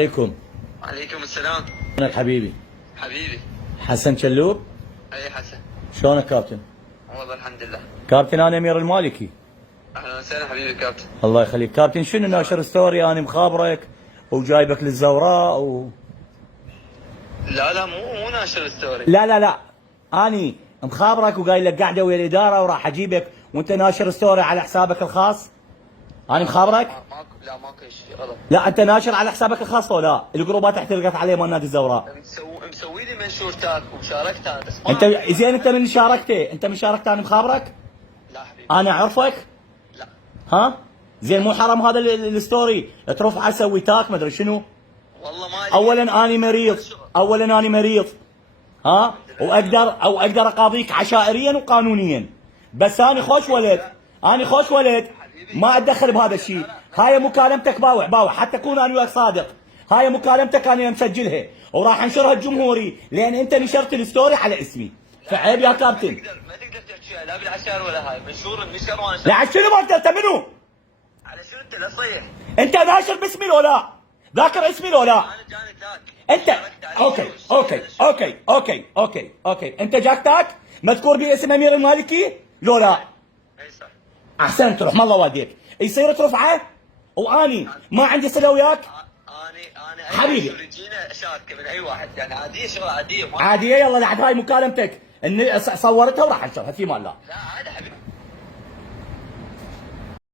عليكم. وعليكم السلام. شلونك حبيبي؟ حبيبي. حسن شلوب؟ اي حسن. شلونك كابتن؟ والله الحمد لله. كابتن انا امير المالكي. اهلا وسهلا حبيبي كابتن. الله يخليك كابتن. شنو ناشر ستوري انا مخابرك وجايبك للزوراء لا مو ناشر ستوري. لا اني مخابرك وقايل لك قاعده ويا الاداره وراح اجيبك وانت ناشر ستوري على حسابك الخاص. انا مخابرك؟ ماكو شيء غلط. لا انت ناشر على حسابك الخاص ولا لا؟ الجروبات احترقت عليه مال نادي الزوراء. مسوي لي منشورتك وشاركت انا بس انت زين انت من شاركته؟ انت من شاركته انا مخابرك؟ لا حبيبي. انا اعرفك؟ لا. ها؟ زين مو حرام هذا الستوري ترفعه اسوي تاك ما ادري شنو. والله ما اولا اني مريض ها واقدر اقاضيك عشائريا وقانونيا. بس اني خوش ولد ما اتدخل بهذا الشيء. هاي مكالمتك باوع حتى اكون انا وياك صادق. هاي مكالمتك انا مسجلها وراح انشرها الجمهوري لان انت نشرت الستوري على اسمي. فعيب يا كابتن. ما تقدر تحكي لا بالعشائر ولا هاي منشور النشر وانا لا شنو ما انت منو؟ على شنو انت لا تصيح. انت ناشر باسمي لو لا؟ ذاكر اسمي لو لا؟ انا جاني تاك. انت اوكي انت جاك تاك مذكور باسم امير المالكي لو لا؟ اي صح. احسنت تروح ما الله واديك يصير ترفعه واني ما عندي صله وياك. انا حبيبي. يجينا شاركه من اي واحد يعني عاديه شغله عاديه عاديه يلا لعب هاي مكالمتك ان صورتها وراح انشرها في مال الله. لا عادي حبيبي.